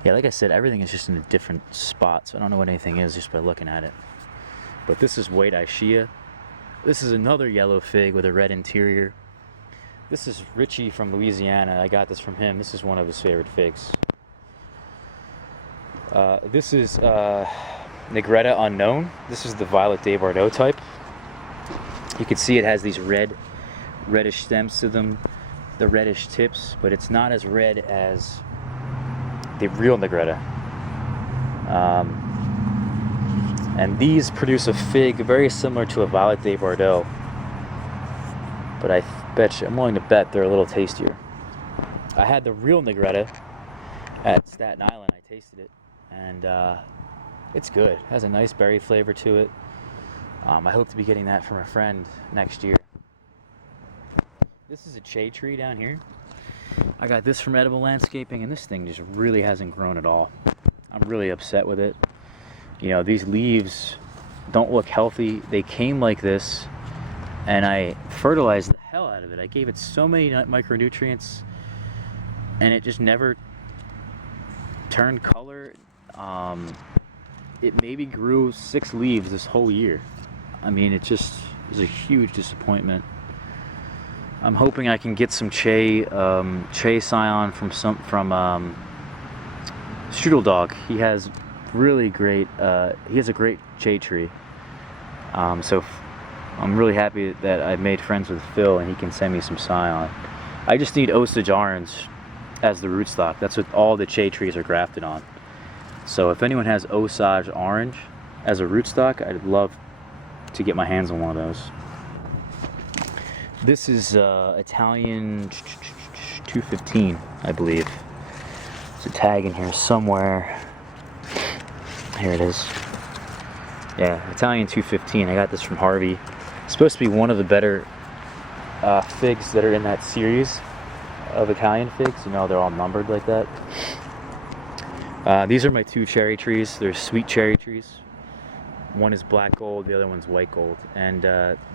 yeah, like I said, everything is just in a different spot, so I don't know what anything is just by looking at it. But this is White Ischia. This is another yellow fig with a red interior. This is Richie from Louisiana. I got this from him. This is one of his favorite figs. This is Negretta Unknown. This is the Violet de Bordeaux type. You can see it has these reddish stems to them, the reddish tips, but it's not as red as the real Negretta. And these produce a fig very similar to a Violet de Bordeaux, but I'm willing to bet they're a little tastier. I had the real Negretta at Staten Island. I tasted it, and it's good. It has a nice berry flavor to it. I hope to be getting that from a friend next year. This is a Che tree down here. I got this from Edible Landscaping, and this thing just really hasn't grown at all. I'm really upset with it. You know, these leaves don't look healthy. They came like this, and I fertilized the hell out of it. I gave it so many micronutrients, and it just never turned color. It maybe grew 6 leaves this whole year. I mean, it just is a huge disappointment. I'm hoping I can get some Che Scion from Strudel Dog. He has really great. He has a great Che tree. So I'm really happy that I've made friends with Phil, and he can send me some Scion. I just need Osage Orange as the rootstock. That's what all the Che trees are grafted on. So if anyone has Osage Orange as a rootstock, I'd love to get my hands on one of those. This is Italian 215, I believe. There's a tag in here somewhere. Here it is. Yeah, Italian 215. I got this from Harvey. It's supposed to be one of the better figs that are in that series of Italian figs. You know, they're all numbered like that. These are my 2 cherry trees. They're sweet cherry trees. One is black gold, the other one's white gold. And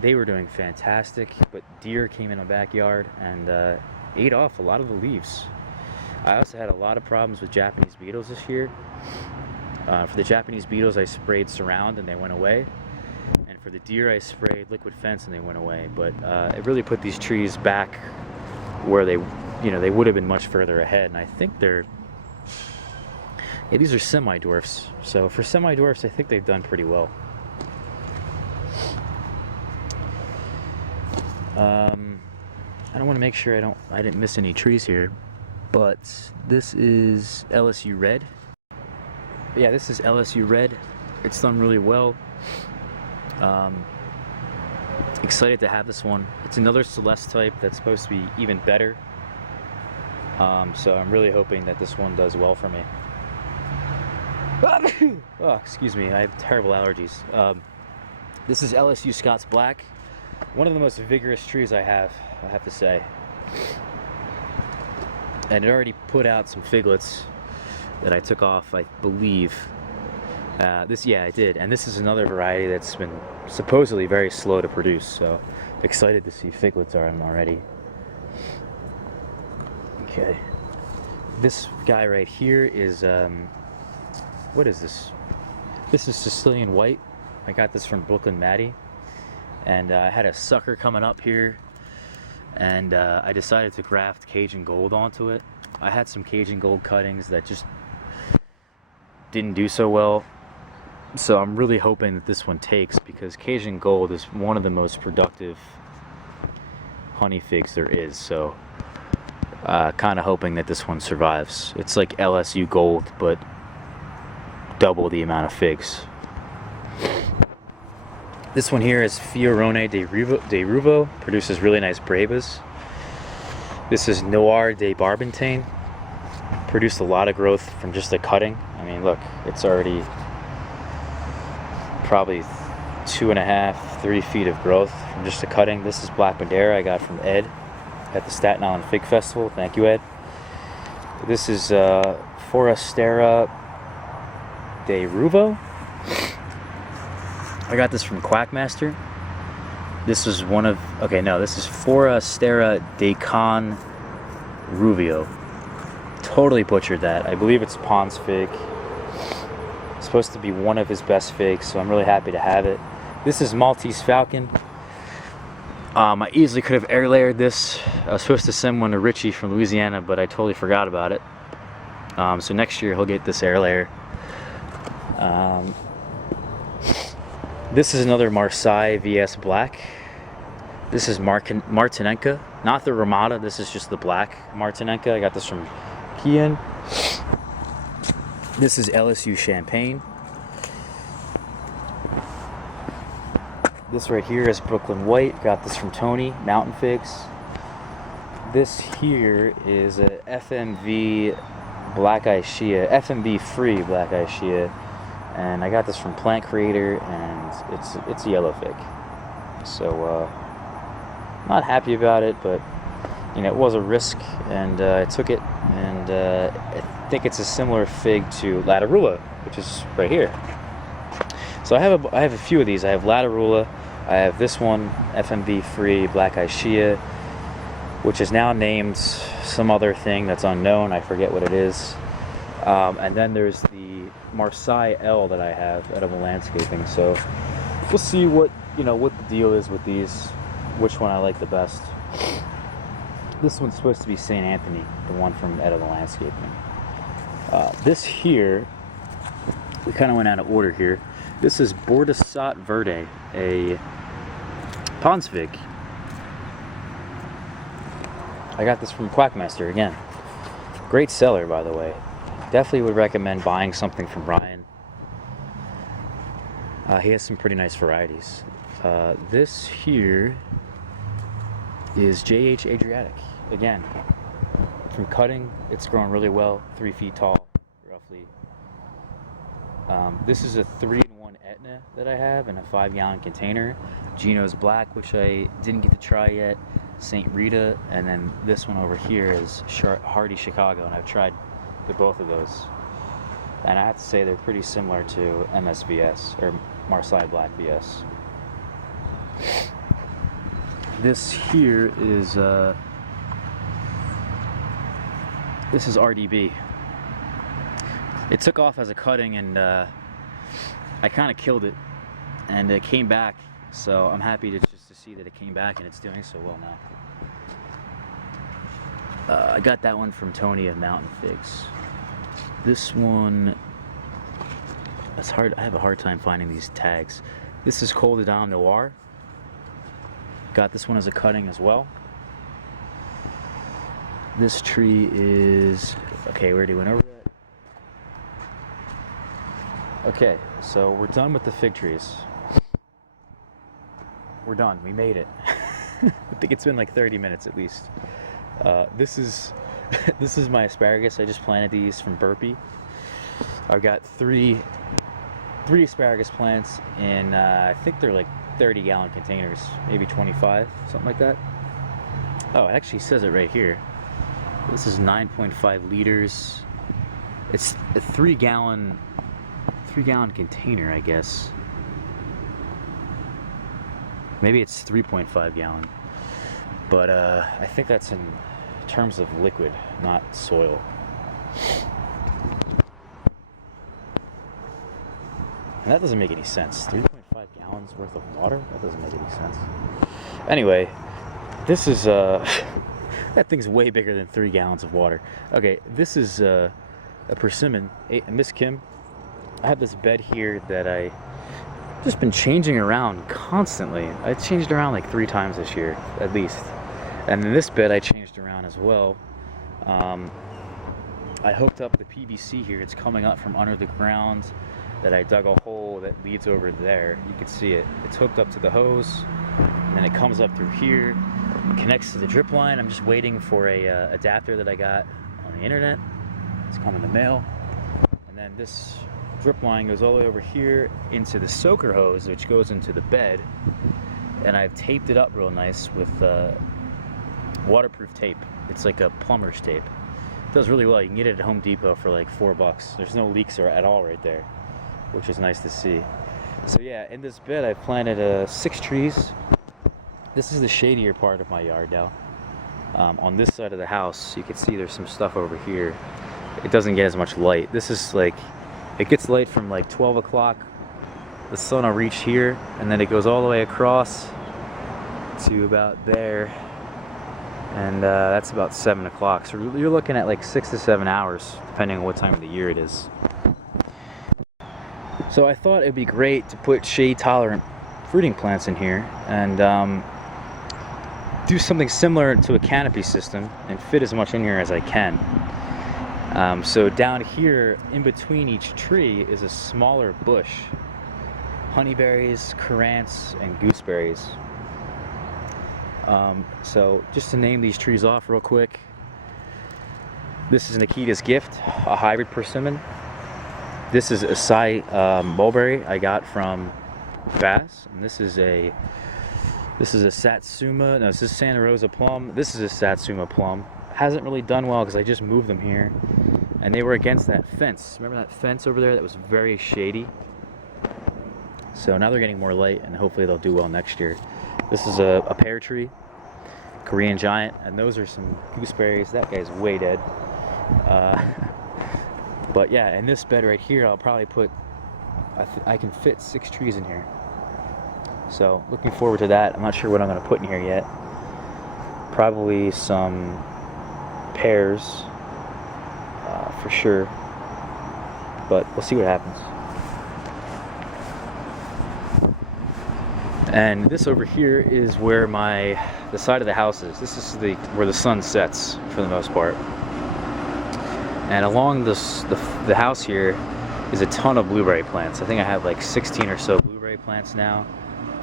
they were doing fantastic, but deer came in my backyard and ate off a lot of the leaves. I also had a lot of problems with Japanese beetles this year. For the Japanese beetles, I sprayed Surround and they went away. And for the deer, I sprayed Liquid Fence and they went away. But it really put these trees back where they would have been much further ahead. And I think these are semi-dwarfs. So for semi-dwarfs, I think they've done pretty well. I don't want to make sure I didn't miss any trees here, but this is LSU Red. Yeah, this is LSU Red. It's done really well. Excited to have this one. It's another Celeste type that's supposed to be even better. So I'm really hoping that this one does well for me. Oh, excuse me, I have terrible allergies. This is LSU Scots Black. One of the most vigorous trees I have to say. And it already put out some figlets that I took off, I believe. Yeah, I did. And this is another variety that's been supposedly very slow to produce, so excited to see figlets on them already. Okay. This guy right here is, what is this? This is Sicilian White. I got this from Brooklyn Maddie. And I had a sucker coming up here, and I decided to graft Cajun Gold onto it. I had some Cajun Gold cuttings that just didn't do so well, so I'm really hoping that this one takes, because Cajun Gold is one of the most productive honey figs there is. So kind of hoping that this one survives. It's like LSU Gold, but double the amount of figs. This one here is Fiorone de Ruvo, produces really nice Brebas. This is Noir de Barbentane, produced a lot of growth from just the cutting. I mean, look, it's already probably 2.5, 3 feet of growth from just the cutting. This is Black Madeira I got from Ed at the Staten Island Fig Festival. Thank you, Ed. This is Forastera de Ruvo. I got this from Quackmaster. This is one of, okay, no, this is Forastera de Con Ruvio. Totally butchered that. I believe it's Pond's fig. It's supposed to be one of his best figs, so I'm really happy to have it. This is Maltese Falcon. I easily could have air layered this. I was supposed to send one to Richie from Louisiana, but I totally forgot about it. So next year he'll get this air layer. This is another Marseille VS Black. This is Martinenka, not the Ramada. This is just the black Martinenka. I got this from Kian. This is LSU Champagne. This right here is Brooklyn White. Got this from Tony, Mountain Figs. This here is a FMV Black Eye Shia, FMV free Black Eye Shia. And I got this from Plant Creator, and it's a yellow fig. So not happy about it, but you know, it was a risk, and I took it. And I think it's a similar fig to Latarula, which is right here. So I have a few of these. I have Latarula. I have this one, FMV free Black Eye Shia, which is now named some other thing that's unknown. I forget what it is. And then there's the Marseille L that I have, Edible Landscaping. So we'll see what the deal is with these, which one I like the best. This one's supposed to be St. Anthony, the one from Edible Landscaping. This here, we kind of went out of order here. This is Bordesat Verde, a Pond's fig. I got this from Quackmaster again. Great seller, by the way. Definitely would recommend buying something from Brian. He has some pretty nice varieties. This here is JH Adriatic. Again, from cutting, it's grown really well, 3 feet tall, roughly. This is a 3-in-1 Etna that I have in a 5-gallon container. Geno's Black, which I didn't get to try yet. St. Rita, and then this one over here is Hardy Chicago, and I've tried both of those. And I have to say they're pretty similar to MSVS, or Marseille Black VS. This here is RDB. It took off as a cutting, and I kind of killed it, and it came back. So I'm happy to see that it came back and it's doing so well now. I got that one from Tony of Mountain Figs. This one, it's hard. I have a hard time finding these tags. This is Col de Dame Noir. Got this one as a cutting as well. This tree is, okay, we already went over that. Okay, so we're done with the fig trees. We're done, we made it. I think it's been like 30 minutes at least. This is my asparagus. I just planted these from Burpee. I've got three asparagus plants in, I think they're like 30-gallon containers, maybe 25, something like that. Oh, it actually says it right here. This is 9.5 liters. It's a 3-gallon container, I guess. Maybe it's 3.5 gallon. But I think that's in terms of liquid, not soil. And that doesn't make any sense. 3.5 gallons worth of water? That doesn't make any sense. Anyway, this is that thing's way bigger than 3 gallons of water. Okay, this is a persimmon, Miss Kim. I have this bed here that I just been changing around constantly. I changed around like 3 times this year, at least. And then this bed I changed around as well. I hooked up the PVC here. It's coming up from under the ground that I dug a hole that leads over there. You can see it. It's hooked up to the hose, and then it comes up through here, connects to the drip line. I'm just waiting for a adapter that I got on the internet. It's coming in the mail. And then this drip line goes all the way over here into the soaker hose, which goes into the bed. And I've taped it up real nice with waterproof tape. It's like a plumber's tape. It does really well. You can get it at Home Depot for like $4. There's no leaks at all right there, which is nice to see. So yeah, in this bed I've planted 6 trees. This is the shadier part of my yard now. On this side of the house, you can see there's some stuff over here. It doesn't get as much light. This is like, it gets light from like 12 o'clock. The sun will reach here, and then it goes all the way across to about there. And that's about 7 o'clock. So you're looking at like 6 to 7 hours, depending on what time of the year it is. So I thought it'd be great to put shade-tolerant fruiting plants in here and do something similar to a canopy system and fit as much in here as I can. So down here, in between each tree, is a smaller bush. Honeyberries, currants, and gooseberries. So just to name these trees off real quick. This is Nikita's Gift, a hybrid persimmon. This is acai mulberry I got from Bass, and this is a Satsuma. No, this is Santa Rosa plum. This is a Satsuma plum. Hasn't really done well because I just moved them here, and they were against that fence. Remember that fence over there that was very shady? So now they're getting more light, and hopefully they'll do well next year. This is a pear tree, Korean giant, and those are some gooseberries. That guy's way dead. But yeah, in this bed right here, I'll probably put, I can fit 6 trees in here. So looking forward to that. I'm not sure what I'm going to put in here yet. Probably some pears, for sure. But we'll see what happens. And this over here is where the side of the house is. This is where the sun sets for the most part. And along the house here is a ton of blueberry plants. I think I have like 16 or so blueberry plants now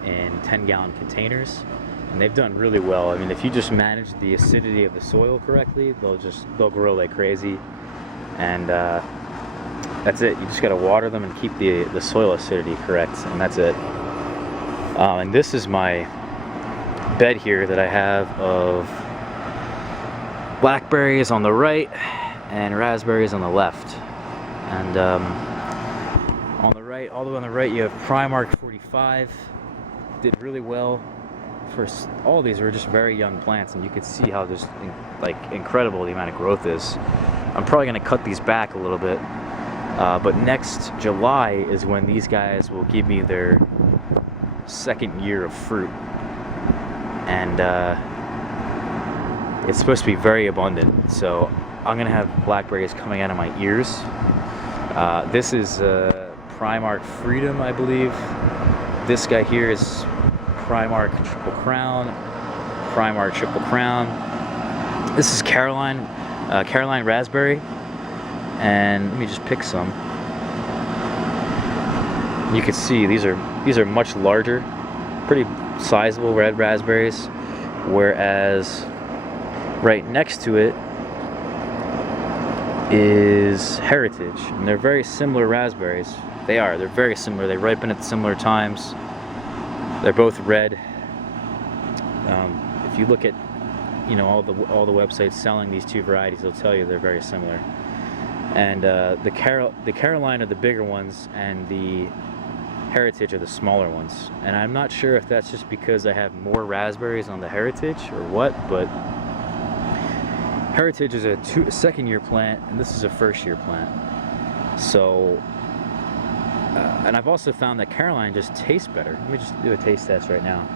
in 10-gallon containers, and they've done really well. I mean, if you just manage the acidity of the soil correctly, they'll grow like crazy. And that's it. You just got to water them and keep the soil acidity correct, and that's it. And this is my bed here that I have of blackberries on the right and raspberries on the left. And on the right, all the way on the right, you have Primark 45. Did really well. All these were just very young plants, and you could see how just like incredible the amount of growth is. I'm probably going to cut these back a little bit, but next July is when these guys will give me their second year of fruit, and it's supposed to be very abundant. So I'm gonna have blackberries coming out of my ears. This is Primark Freedom, I believe. This guy here is Primark Triple Crown. Primark Triple Crown. This is Caroline Raspberry, and let me just pick some. You can see these are much larger, pretty sizable red raspberries, whereas right next to it is Heritage, and they're very similar raspberries. They're very similar. They ripen at similar times. They're both red. If you look at all the websites selling these two varieties, they'll tell you they're very similar. And the Caroline are the bigger ones, and the Heritage are the smaller ones. And I'm not sure if that's just because I have more raspberries on the Heritage or what, but Heritage is a second-year plant, and this is a first-year plant. So, and I've also found that Caroline just tastes better. Let me just do a taste test right now.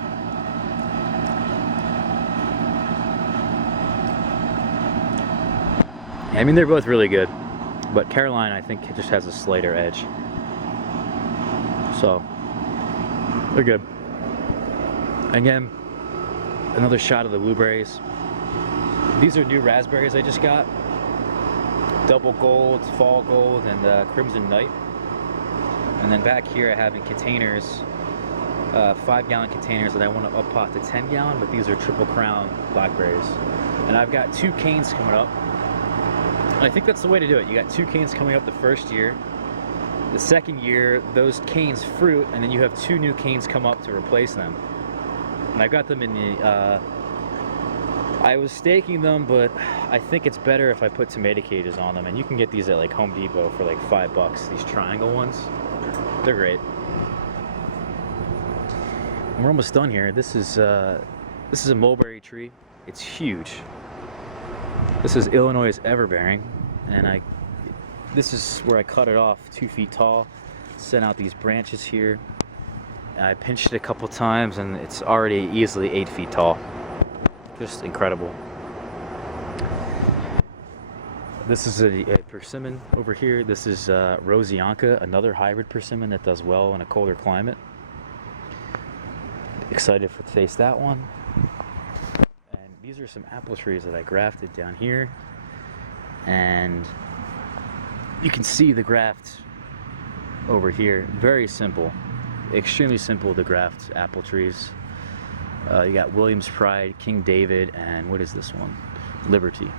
I mean, they're both really good, but Caroline, I think, just has a slighter edge. So, they're good. Again, another shot of the blueberries. These are new raspberries I just got. double gold, fall gold, and crimson night. And then back here I have in containers, 5-gallon containers that I want to up pot to 10-gallon, but these are Triple Crown blackberries. And I've got 2 canes coming up. And I think that's the way to do it. You got 2 canes coming up the first year. The second year, those canes fruit, and then you have 2 new canes come up to replace them. And I've got them in the, I was staking them, but I think it's better if I put tomato cages on them. And you can get these at like Home Depot for like $5, these triangle ones. They're great. We're almost done here. This is a mulberry tree. It's huge. This is Illinois everbearing, and this is where I cut it off 2 feet tall, sent out these branches here. I pinched it a couple times and it's already easily 8 feet tall. Just incredible. This is a persimmon over here. This is Rosianka, another hybrid persimmon that does well in a colder climate. Excited to taste that one. And these are some apple trees that I grafted down here. And you can see the graft over here. Very simple, extremely simple to graft apple trees. You got Williams Pride, King David, and what is this one? Liberty.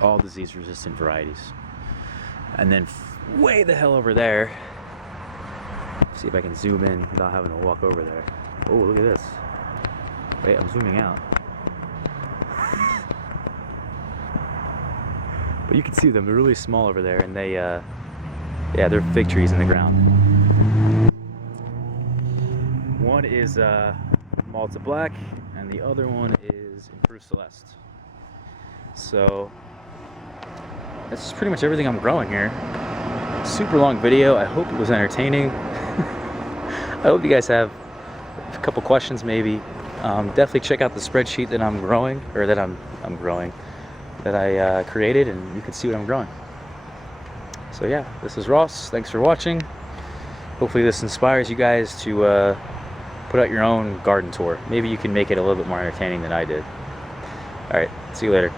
All disease resistant varieties. And then way the hell over there, see if I can zoom in without having to walk over there. Oh, look at this. Wait, I'm zooming out. But you can see them, they're really small over there, and they, yeah, they're fig trees in the ground. One is Malta Black, and the other one is Improved Celeste. So, that's pretty much everything I'm growing here. Super long video, I hope it was entertaining. I hope you guys have a couple questions maybe. Definitely check out the spreadsheet that I'm growing, or that I'm growing, that I created, and you can see what I'm growing. So yeah, this is Ross. Thanks for watching. Hopefully this inspires you guys to put out your own garden tour. Maybe you can make it a little bit more entertaining than I did. Alright, see you later.